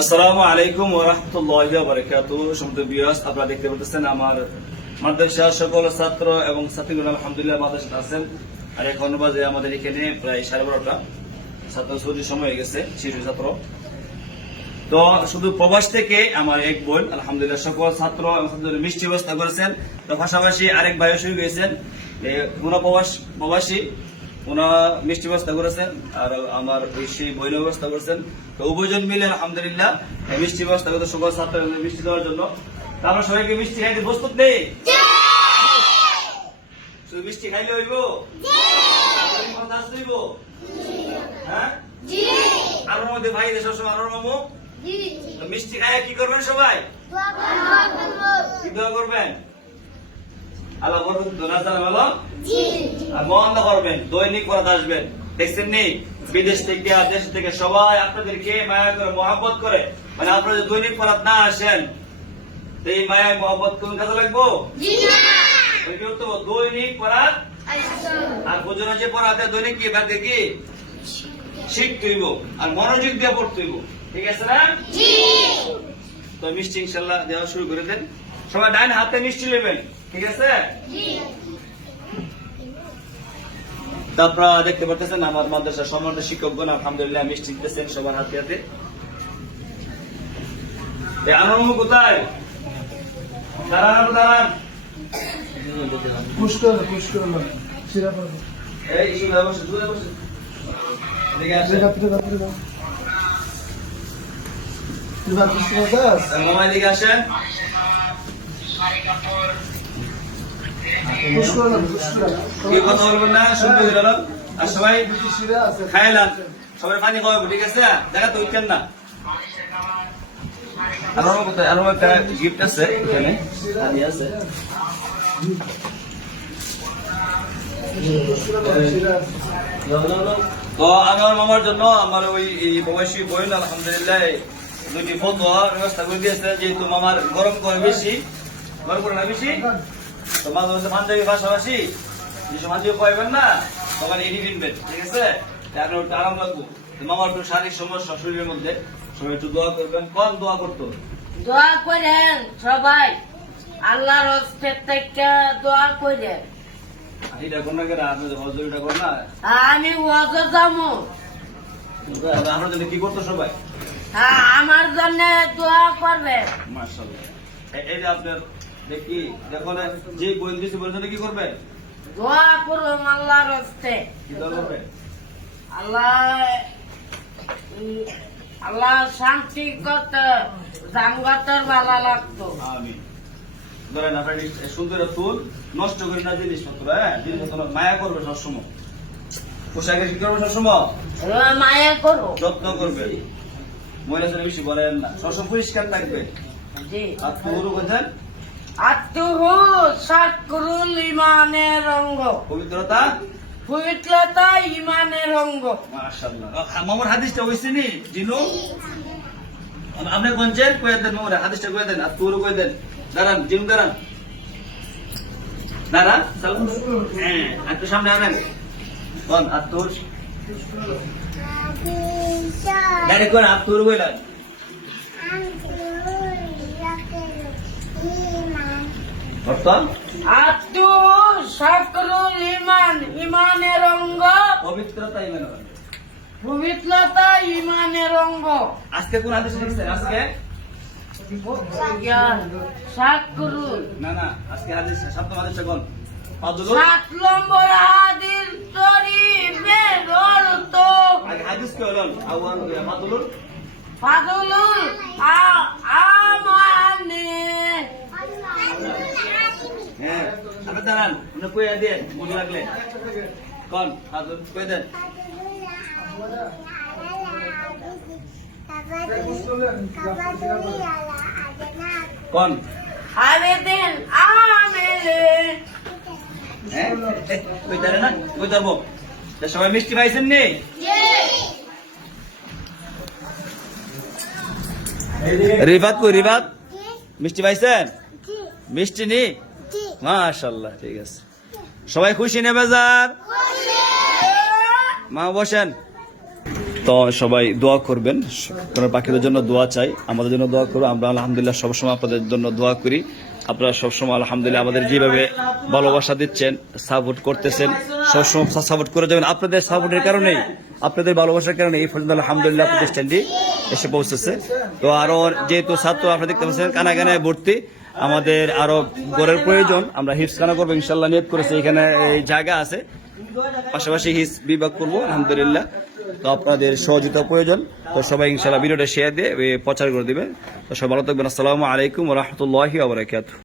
আসসালামু আলাইকুম ওয়া রাহমাতুল্লাহি ওয়া বারাকাতুহু। সম্মানিত ভিউয়ার্স, আপনারা দেখতে পাচ্ছেন আমার মাদ্রাসার সকল ছাত্র এবং ছাত্রীগণ আলহামদুলিল্লাহ মাদ্রাসাতে আছেন। আর এখন বাজে আমাদের এখানে প্রায় 12:30। ছাত্র ছুটির সময় হয়ে গেছে, শিশু ছাত্র। তো শুধু প্রবাস থেকে আমার এক বোন আলহামদুলিল্লাহ সকল ছাত্র এবং ছাত্রদের মিষ্টি ব্যবস্থা করেছেন। তো পাশাপাশি আরেক ভাইও শুরু গেছেন, উনা প্রবাসী, উনা মিষ্টি ব্যবস্থা করেছেন, আর আমার সেই বইনের ব্যবস্থা করেছেন। তো উভয়জন মিলে আলহামদুলিল্লাহ মিষ্টি ব্যবস্থা করতে সকল ছাত্রদের মিষ্টি দেওয়ার জন্য। আমরা সবাইকে মিষ্টি খাইতে প্রস্তুত নেই? শুধু মিষ্টি খাইলে হইব? হ্যাঁ, আরোর মধ্যে ভাই সবসময় আরোর মামু মিষ্টি খাইয়া কি করবেন? সবাই কি দোয়া করবেন? আল্লাহ ভালো আর বন্ধ করবেন, দৈনিক পড়াতে আসবেন। দেখছেন নি, বিদেশ থেকে আর দেশ থেকে সবাই আপনাদেরকে মায়া করে মহাব্বত করে, মানে আপনারা যদি দৈনিক পড়াত না আসেন এই মায়ায় মহাব্বত কোন কাজে লাগবো? দৈনিক পড়াত আর বোঝানো যে পড়াতে দৈনিক কি বাদে কি শিখতে হইব আর মনোযোগ দিয়ে পড়তে হইব। ঠিক আছে না? তো মিষ্টি ইনশাল্লাহ দেওয়া শুরু করে দেন। সবাই ডান হাতে মিষ্টি নেবেন, ঠিক আছে? আপনারা দেখতে পাচ্ছেন আমার মাদ্রাসার সম্মানিত শিক্ষকগণ আলহামদুলিল্লাহ মিষ্টি দিতেছেন সবার হাতে হাতে। আনন্দ কোথায়? দাঁড়ান দাঁড়ান, দিকে আসেন। কথা বলবেন না, শুনতে দিলাম। আর সবাই খাইলাম, সবাই পানি খাওয়াবো, ঠিক আছে? দেখা তো উঠছেন না। আরো একটা গিফট আছে এখানে, আছে। তো আমার মামার জন্য আমার ওই প্রবাসী বোন আলহামদুলিল্লাহ দুটি ফতোয়ার ব্যবস্থা করে দিয়েছে। যেহেতু মামার গরম করে বেশি, গরম করে না বেশি, তো মাঝে মাঝে পাঞ্জাবি পাশাপাশি যেসব পাঞ্জাবি পাইবেন না তখন এটি কিনবেন, ঠিক আছে? আপনার একটু আরাম লাগবো। মামার একটু শারীরিক সমস্যা শরীরের মধ্যে, সবাই একটু দোয়া করবেন। কোন দোয়া করতো? দোয়া করেন সবাই, আল্লাহর হস্তে থেকে দোয়া করেন। এটা কোন না কেনা আপনাদের হজরটা কর না, আমি ওয়াজ যাবো। আমরা জন্য কি করতো সবাই? হ্যাঁ, আমার জন্য দোয়া করবেন। মাশাআল্লাহ। এই যে আপনার দেখি দেখুন, যে বই দিয়েছে বইয়ের জন্য কি করবে? দোয়া করুন আল্লাহর হস্তে। কি দোয়া করবে? আল্লাহ শান্তি করতে জামগাতর ভালো লাগতো। আমিন। ধরেন আপনার সুন্দর ফুল নষ্ট করি না জিনিসপত্র, হ্যাঁ জিনিসপত্র মায়া করবে সবসময়, পোশাকের কি করবে সবসময় মায়া করো, যত্ন করবে, মহিলা ছেলে বেশি বলেন না, সবসময় পরিষ্কার থাকবে। জি। আত্মগুরু বলছেন আত্মহু সাকরুল ইমানের অঙ্গ, পবিত্রতা পবিত্রতা ইমানের অঙ্গ। মাশাআল্লাহ। মামুর হাদিসটা হইছে নি জিনু? আপনি কোনছেন কয়ে দেন, মামুর হাদিসটা কয়ে দেন, আত্মগুরু কয়ে দেন। দাঁড়ান জিনু, দাঁড়ান দাঁড়ান, হ্যাঁ একটু সামনে আনেন। কোন আত্মুর ডাইরেক্ট করে আত্মুর বললেন। আত্মু সাকরুল ইমান, ইমানের অঙ্গ, পবিত্রতা ইমানের অঙ্গ, পবিত্রতা ইমানের অঙ্গ। আজকে কোন হাদিস লিখছেন? আজকে সাকরুল না না, আজকে হাদিস সপ্তম হাদিসটা কোন? 7 নম্বর হাদিস শরীফের অর্থ আগে হাদিস কে হলেন আউয়াল ফাদলুল ফাদলুল আমানে। হ্যাঁ আপনি জানান, উনি কইয়া দেন মনে লাগলে। কোন ফাদল কই দেন? কোন আবেদিন আমেলে। হ্যাঁ কই দেন না, কই ধরবো? সবাই মিষ্টি পাইছেন নি? রিফাত কই, রিফাত মিষ্টি পাইছেন? মিষ্টি নি? মাশাআল্লাহ, ঠিক আছে। সবাই খুশি নেবে যার মা বসেন। তো সবাই দোয়া করবেন, কোনো পাখিদের জন্য দোয়া চাই, আমাদের জন্য দোয়া করবো। আমরা আলহামদুলিল্লাহ সবসময় আপনাদের জন্য দোয়া করি। আপনারা সবসময় আলহামদুলিল্লাহ আমাদের যেভাবে ভালোবাসা দিচ্ছেন, সাপোর্ট করতেছেন, সবসময় সাপোর্ট করে যাবেন। আপনাদের সাপোর্টের কারণেই, আপনাদের ভালোবাসার কারণে এই পর্যন্ত আলহামদুলিল্লাহ প্রতিষ্ঠানটি এসে পৌঁছেছে। তো আরো যেহেতু ছাত্র আপনারা দেখতে পাচ্ছেন কানায় কানায় ভর্তি, আমাদের আরো ঘরের প্রয়োজন, আমরা হিফসখানা করবো ইনশাল্লাহ, নিয়ত করেছি। এখানে এই জায়গা আছে, পাশাপাশি হিস বিভাগ করবো আলহামদুলিল্লাহ। তো আপনাদের সহযোগিতা প্রয়োজন, তো সবাই ইনশাল্লাহ ভিডিওটা শেয়ার দিয়ে প্রচার করে দিবেন। তো সবাই ভালো থাকবেন। আসসালামু আলাইকুম ওয়া রাহমাতুল্লাহি ওয়া বারাকাতুহু।